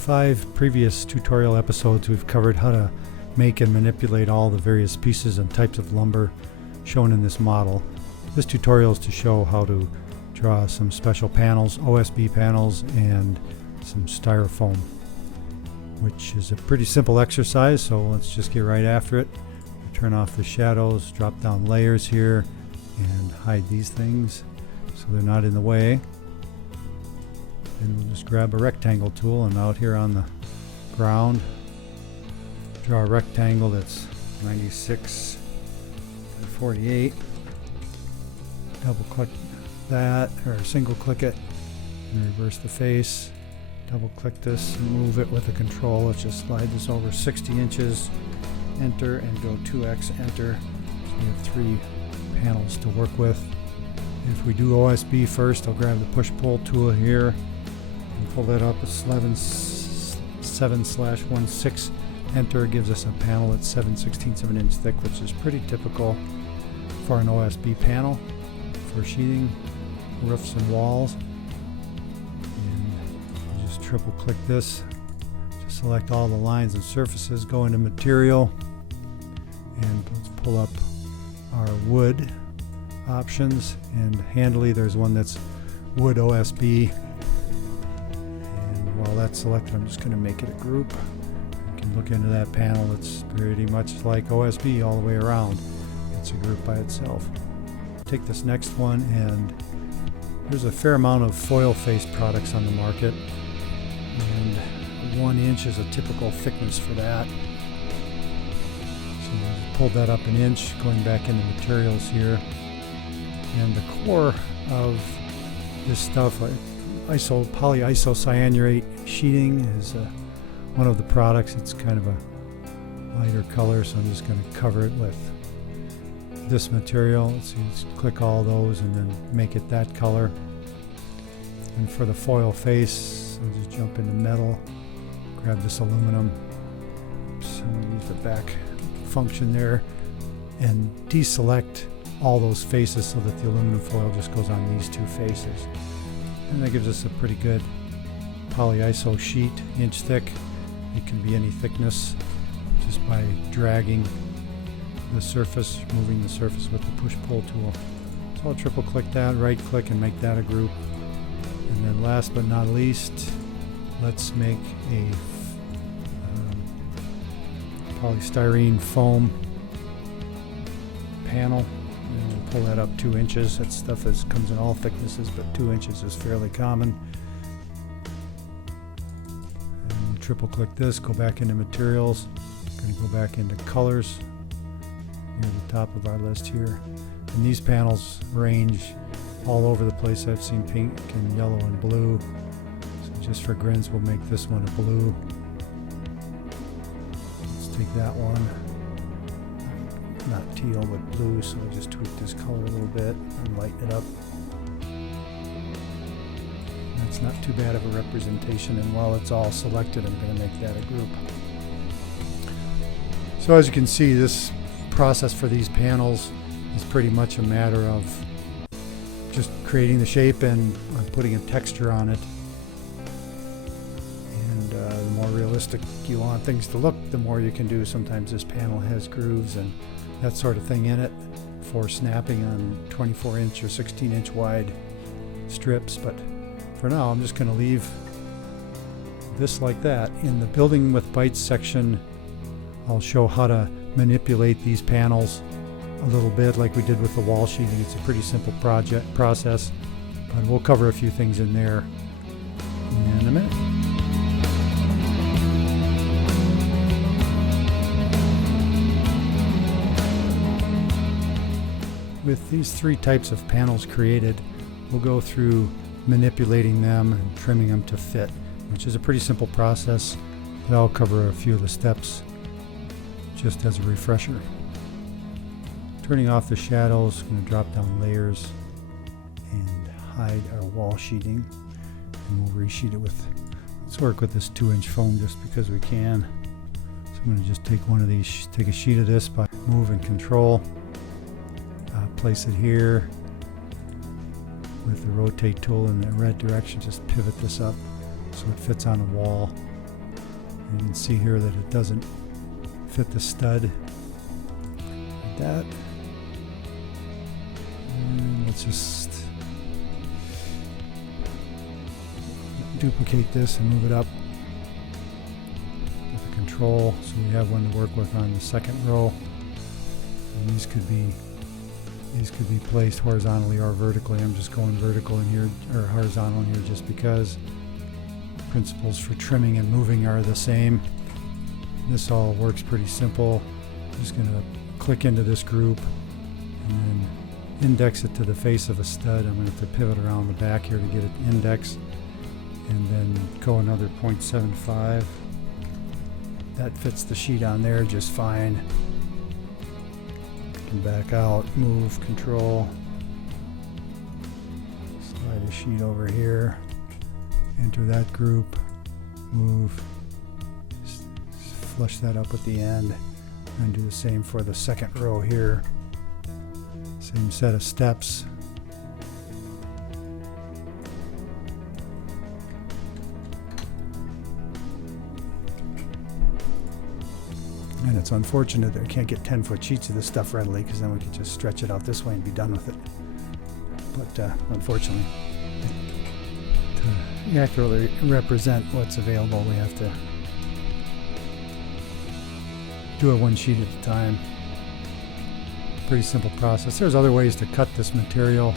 5 previous tutorial episodes, we've covered how to make and manipulate all the various pieces and types of lumber shown in this model. This tutorial is to show how to draw some special panels, OSB panels, and some styrofoam, which is a pretty simple exercise, so let's just get right after it. Turn off the shadows, drop down layers here, and hide these things so they're not in the way. And we'll just grab a rectangle tool, and out here on the ground, draw a rectangle that's 96 by 48. Double click that, or single click it, and reverse the face. Double click this and move it with a control. Let's just slide this over 60 inches. Enter and go 2x, enter. So we have 3 panels to work with. If we do OSB first, I'll grab the push-pull tool here and pull that up. It's 7/16. Enter gives us a panel that's 7/16 of an inch thick, which is pretty typical for an OSB panel for sheathing roofs and walls. And I'll just triple click this. Select all the lines and surfaces, go into material, and let's pull up our wood options. And handily, there's one that's wood OSB. And while that's selected, I'm just going to make it a group. You can look into that panel. It's pretty much like OSB all the way around. It's a group by itself. Take this next one, and there's a fair amount of foil face products on the market. And 1 inch is a typical thickness for that. So we'll pull that up an inch, going back into materials here. And the core of this stuff, polyisocyanurate sheeting, is one of the products. It's kind of a lighter color, so I'm just going to cover it with this material. Let's click all those and then make it that color. And for the foil face, I'll just jump into metal. Grab this aluminum. Oops, I'm going to use the back function there and deselect all those faces so that the aluminum foil just goes on these 2 faces. And that gives us a pretty good polyiso sheet, inch thick. It can be any thickness just by dragging the surface, moving the surface with the push-pull tool. So I'll triple click that, right click, and make that a group. And then last but not least, let's make a polystyrene foam panel. And we'll pull that up 2 inches. That stuff comes in all thicknesses, but 2 inches is fairly common. And triple click this, go back into materials. I'm going to go back into colors near the top of our list here. And these panels range all over the place. I've seen pink and yellow and blue. Just for grins, we'll make this one a blue. Let's take that one. Not teal, but blue, so we'll just tweak this color a little bit and lighten it up. That's not too bad of a representation, and while it's all selected, I'm going to make that a group. So as you can see, this process for these panels is pretty much a matter of just creating the shape and putting a texture on it. The more realistic you want things to look, the more you can do. Sometimes this panel has grooves and that sort of thing in it for snapping on 24-inch or 16-inch wide strips. But for now, I'm just going to leave this like that. In the Building with Bytes section, I'll show how to manipulate these panels a little bit like we did with the wall sheeting. It's a pretty simple process, but we'll cover a few things in there in a minute. With these 3 types of panels created, we'll go through manipulating them and trimming them to fit, which is a pretty simple process, but I'll cover a few of the steps just as a refresher. Turning off the shadows, I'm going to drop down layers and hide our wall sheeting, and we'll resheet it with, let's work with this 2-inch foam just because we can. So I'm going to just take one of these, take a sheet of this by move and control. Place it here with the rotate tool in the red direction. Just pivot this up so it fits on the wall. You can see here that it doesn't fit the stud like that. And let's just duplicate this and move it up with the control so we have one to work with on the second row. And these could be placed horizontally or vertically. I'm just going vertical in here, or horizontal in here, just because principles for trimming and moving are the same. This all works pretty simple. I'm just going to click into this group and then index it to the face of a stud. I'm going to have to pivot around the back here to get it indexed, and then go another 0.75. That fits the sheet on there just fine. Can back out, move, control, slide the sheet over here, enter that group, move, flush that up at the end, and do the same for the second row here. Same set of steps. And it's unfortunate that I can't get 10-foot sheets of this stuff readily, because then we could just stretch it out this way and be done with it. But unfortunately, to accurately represent what's available, we have to do it one sheet at a time. Pretty simple process. There's other ways to cut this material.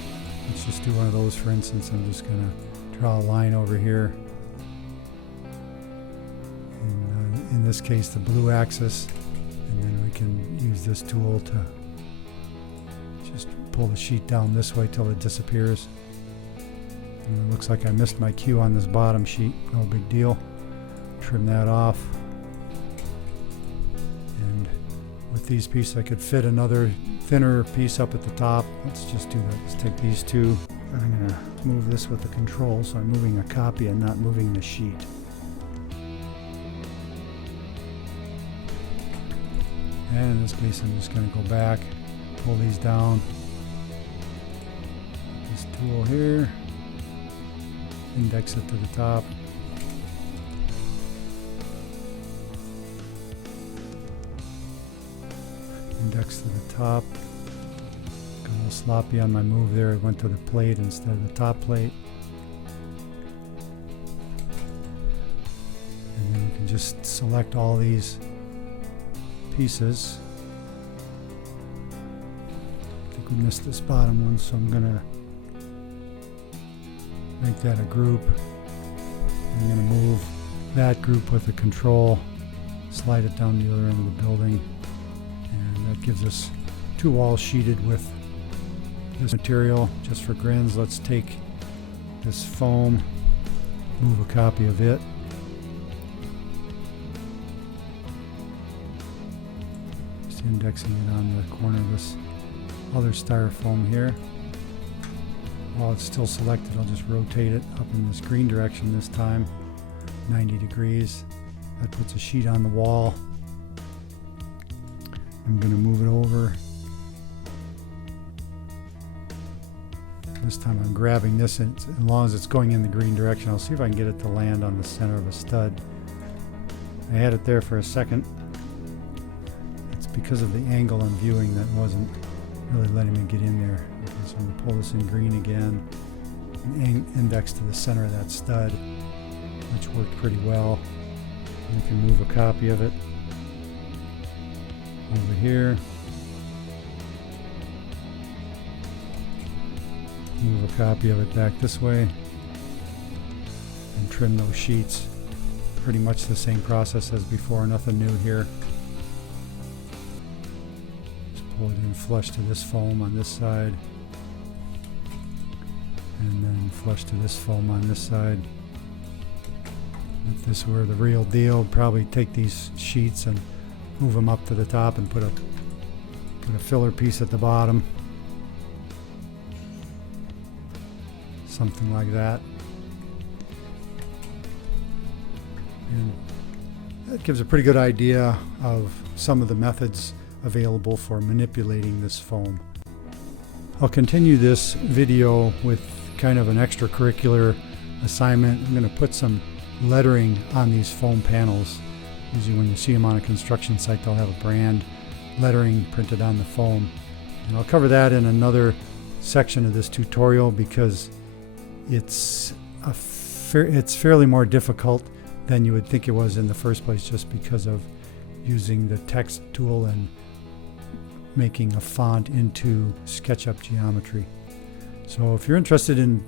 Let's just do one of those, for instance. I'm just going to draw a line over here. And, in this case, the blue axis. And then we can use this tool to just pull the sheet down this way till it disappears. And it looks like I missed my cue on this bottom sheet. No big deal. Trim that off. And with these pieces, I could fit another thinner piece up at the top. Let's just do that. Let's take these two. I'm going to move this with the control, so I'm moving a copy and not moving the sheet. And in this case, I'm just going to go back, pull these down. This tool here, index it to the top. Index to the top. Got a little sloppy on my move there. I went to the plate instead of the top plate. And then we can just select all these pieces. I think we missed this bottom one, so I'm going to make that a group. I'm going to move that group with the control, slide it down the other end of the building, and that gives us two walls sheeted with this material. Just for grins, let's take this foam, move a copy of it. Indexing it on the corner of this other styrofoam here. While it's still selected, I'll just rotate it up in this green direction this time, 90 degrees. That puts a sheet on the wall. I'm going to move it over. This time I'm grabbing this, and as long as it's going in the green direction, I'll see if I can get it to land on the center of a stud. I had it there for a second. Because of the angle I'm viewing, that wasn't really letting me get in there. Okay, so I'm going to pull this in green again and index to the center of that stud, which worked pretty well. And we can move a copy of it over here. Move a copy of it back this way and trim those sheets. Pretty much the same process as before, nothing new here. Pull it in flush to this foam on this side, and then flush to this foam on this side. If this were the real deal, I'd probably take these sheets and move them up to the top and put a filler piece at the bottom. Something like that. And that gives a pretty good idea of some of the methods available for manipulating this foam. I'll continue this video with kind of an extracurricular assignment. I'm going to put some lettering on these foam panels Usually when you see them on a construction site, they'll have a brand lettering printed on the foam. And I'll cover that in another section of this tutorial because it's fairly more difficult than you would think it was in the first place, just because of using the text tool and making a font into SketchUp geometry. So if you're interested in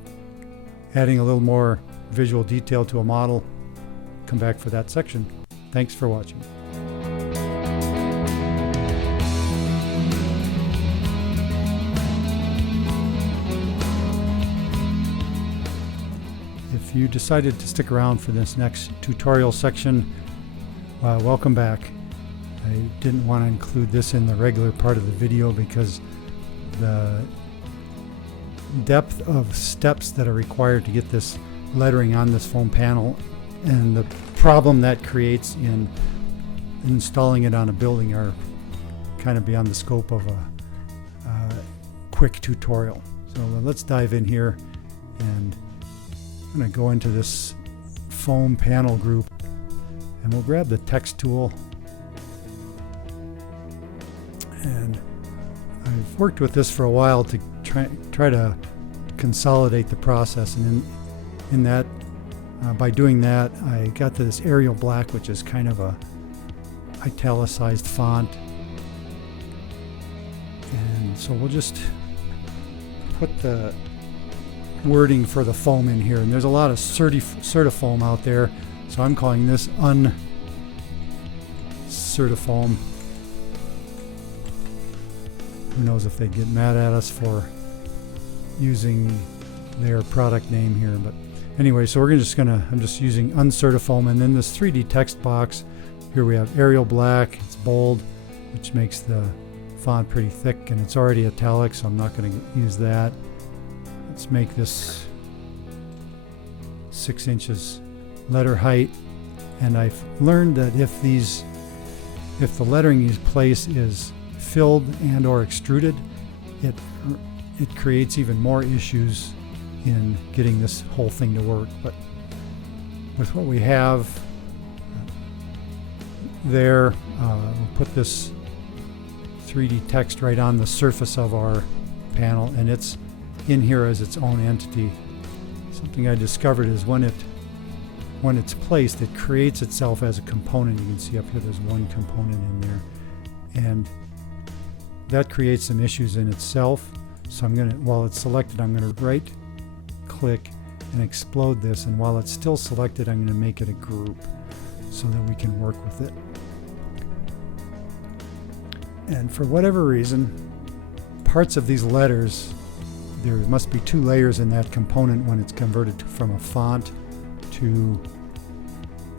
adding a little more visual detail to a model, come back for that section. Thanks for watching. If you decided to stick around for this next tutorial section, welcome back. I didn't want to include this in the regular part of the video because the depth of steps that are required to get this lettering on this foam panel and the problem that creates in installing it on a building are kind of beyond the scope of a quick tutorial. So let's dive in here, and I'm going to go into this foam panel group, and we'll grab the text tool. And I've worked with this for a while to try to consolidate the process, and in that, by doing that, I got to this Arial black, which is kind of a italicized font. And so we'll just put the wording for the foam in here, and there's a lot of Certifoam out there, so I'm calling this Uncertifoam. Who knows if they get mad at us for using their product name here, but anyway, so I'm just using Uncertifoam, and then this 3D text box here we have Arial black. It's bold, which makes the font pretty thick, and it's already italic, so I'm not going to use that. Let's make this 6 inches letter height, and I've learned that if the lettering place is filled and or extruded, it creates even more issues in getting this whole thing to work. But with what we have there, we'll put this 3D text right on the surface of our panel, and it's in here as its own entity. Something I discovered is when it's placed, it creates itself as a component. You can see up here there's one component in there, and that creates some issues in itself. So while it's selected, I'm going to right click and explode this, and while it's still selected, I'm going to make it a group so that we can work with it. And for whatever reason, parts of these letters, there must be 2 layers in that component when it's converted from a font to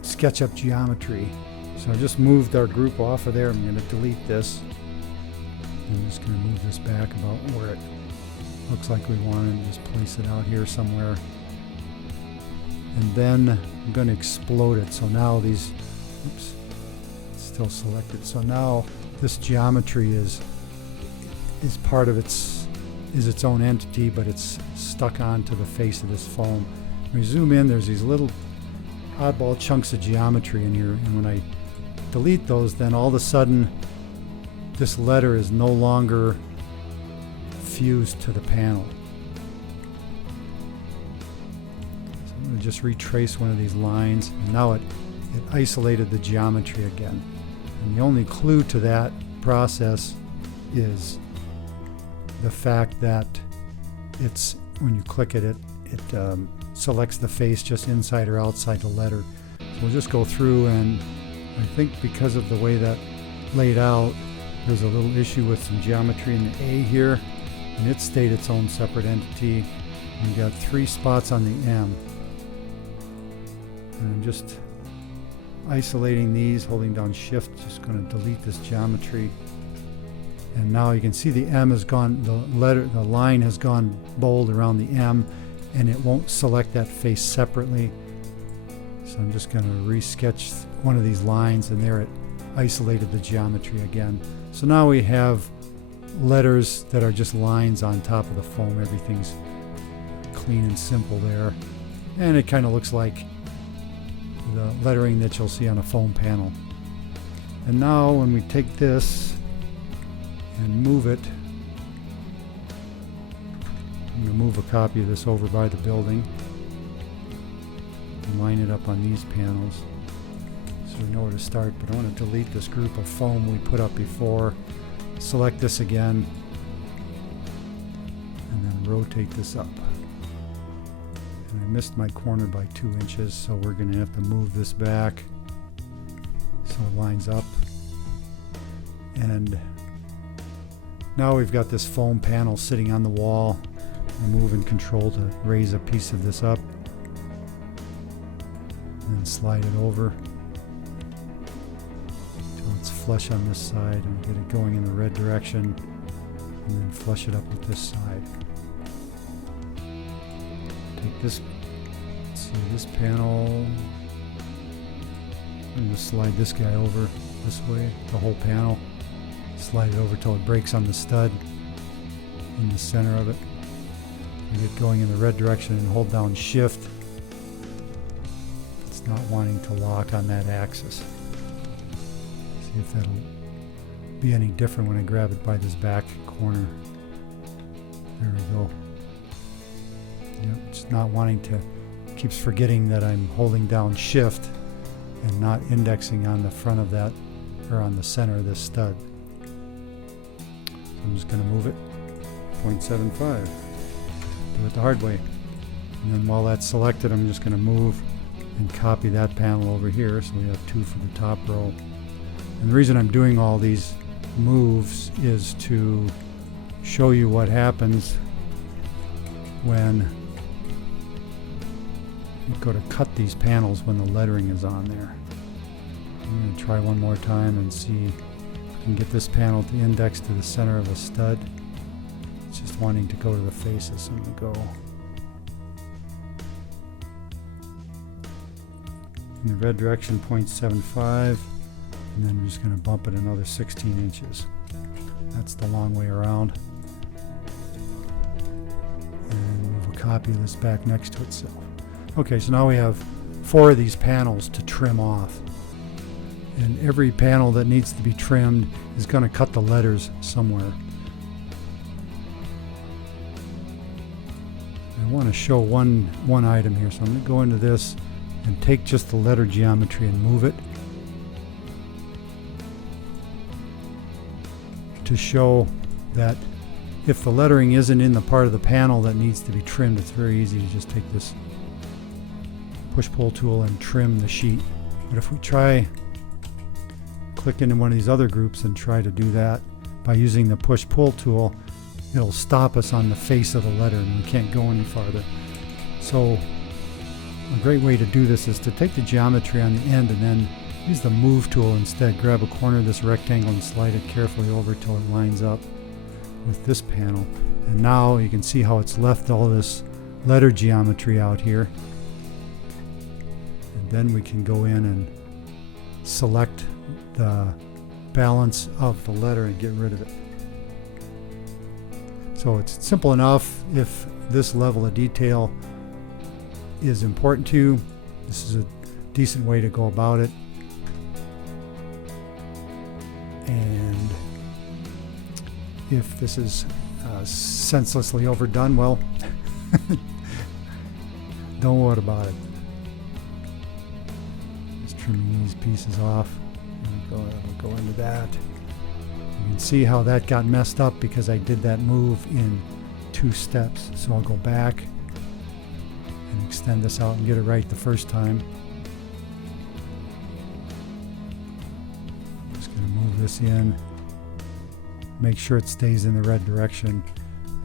SketchUp geometry. So I just moved our group off of there. I'm going to delete this. I'm just going to move this back about where it looks like we want it, and just place it out here somewhere. And then I'm going to explode it. So now these, oops, it's still selected. So now this geometry is part of its own entity, but it's stuck onto the face of this foam. When we zoom in, there's these little oddball chunks of geometry in here, and when I delete those, then all of a sudden this letter is no longer fused to the panel. So I'm going to just retrace one of these lines, and now it isolated the geometry again. And the only clue to that process is the fact that when you click it selects the face just inside or outside the letter. So we'll just go through, and I think because of the way that laid out, there's a little issue with some geometry in the A here, and it stayed its own separate entity. We got 3 spots on the M, and I'm just isolating these, holding down Shift, just going to delete this geometry. And now you can see the M has gone, the line has gone bold around the M, and it won't select that face separately. So I'm just going to re-sketch one of these lines, and there it isolated the geometry again. So now we have letters that are just lines on top of the foam. Everything's clean and simple there. And it kind of looks like the lettering that you'll see on a foam panel. And now when we take this and move it, I'm going to move a copy of this over by the building and line it up on these panels so we know where to start. But I want to delete this group of foam we put up before, select this again, and then rotate this up. And I missed my corner by 2 inches, so we're going to have to move this back so it lines up. And now we've got this foam panel sitting on the wall. Move and control to raise a piece of this up and then slide it over until it's flush on this side, and get it going in the red direction, and then flush it up with this side. Take this, let's see, this panel, I'm going to slide this guy over this way, the whole panel, slide it over till it breaks on the stud in the center of it. You get going in the red direction and hold down shift. It's not wanting to lock on that axis. See if that'll be any different when I grab it by this back corner. There we go. Yep, it's not wanting to, keeps forgetting that I'm holding down shift and not indexing on the front of that, or on the center of this stud. So I'm just going to move it 0.75. Do it the hard way. And then while that's selected, I'm just going to move and copy that panel over here, so we have 2 for the top row. And the reason I'm doing all these moves is to show you what happens when you go to cut these panels when the lettering is on there. I'm going to try one more time and see if I can get this panel to index to the center of a stud. It's just wanting to go to the faces, so I'm going to go in the red direction, 0.75, and then I'm just going to bump it another 16 inches. That's the long way around. And move a copy of this back next to itself. Okay, so now we have 4 of these panels to trim off. And every panel that needs to be trimmed is going to cut the letters somewhere. I want to show one item here, so I'm going to go into this and take just the letter geometry and move it to show that if the lettering isn't in the part of the panel that needs to be trimmed, it's very easy to just take this push-pull tool and trim the sheet. But if we try click into one of these other groups and try to do that by using the push-pull tool, it'll stop us on the face of the letter and we can't go any farther. So a great way to do this is to take the geometry on the end and then use the move tool instead. Grab a corner of this rectangle and slide it carefully over till it lines up with this panel. And now you can see how it's left all this letter geometry out here. And then we can go in and select the balance of the letter and get rid of it. So it's simple enough. If this level of detail is important to you, this is a decent way to go about it. And if this is senselessly overdone, well, don't worry about it. Just trimming these pieces off. I'll go into that. You can see how that got messed up because I did that move in 2 steps. So I'll go back and extend this out and get it right the first time. Just going to move this in. Make sure it stays in the red direction.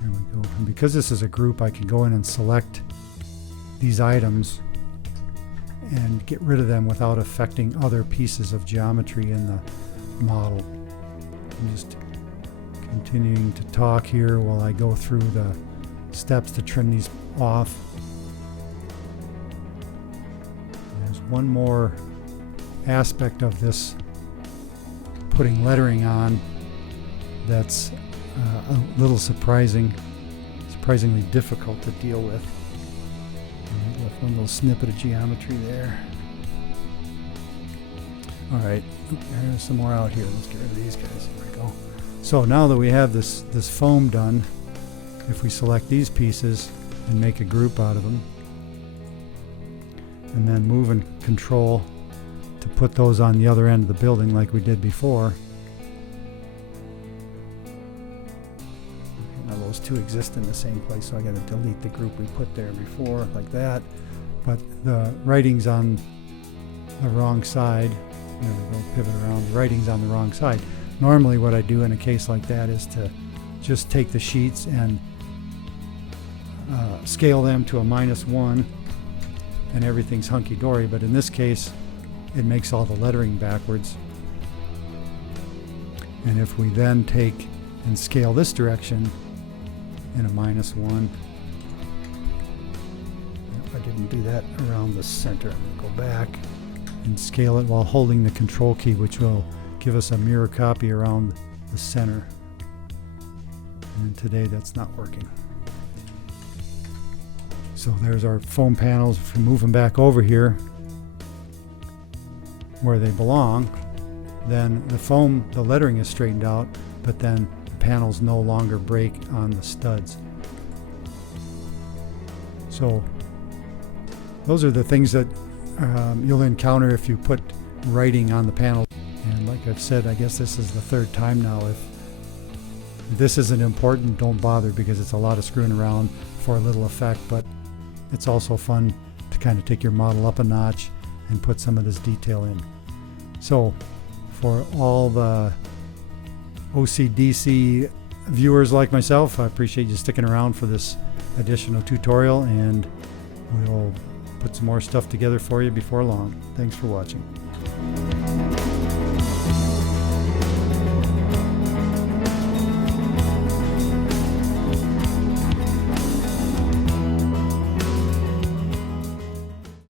There we go. And because this is a group, I can go in and select these items and get rid of them without affecting other pieces of geometry in the model. I'm just continuing to talk here while I go through the steps to trim these off. There's one more aspect of this putting lettering on that's a little surprisingly difficult to deal with. Left one little snippet of geometry there. Alright, there's some more out here. Let's get rid of these guys. There we go. So now that we have this foam done, if we select these pieces and make a group out of them, and then move and control to put those on the other end of the building like we did before. Now those two exist in the same place, so I got to delete the group we put there before, like that. But the writing's on the wrong side. There we go, pivot around. The writing's on the wrong side. Normally what I do in a case like that is to just take the sheets and scale them to a -1 and everything's hunky-dory, but in this case it makes all the lettering backwards. And if we then take and scale this direction in a -1, I didn't do that around the center. I'm going to go back and scale it while holding the control key, which will give us a mirror copy around the center. And today that's not working. So there's our foam panels. If we move them back over here where they belong, then the lettering is straightened out, but then the panels no longer break on the studs. So those are the things that you'll encounter if you put writing on the panel. And like I've said, I guess this is the third time now. If this isn't important, don't bother, because it's a lot of screwing around for a little effect, but it's also fun to kind of take your model up a notch and put some of this detail in. So for all the OCDC viewers like myself, I appreciate you sticking around for this additional tutorial, and we'll put some more stuff together for you before long. Thanks for watching.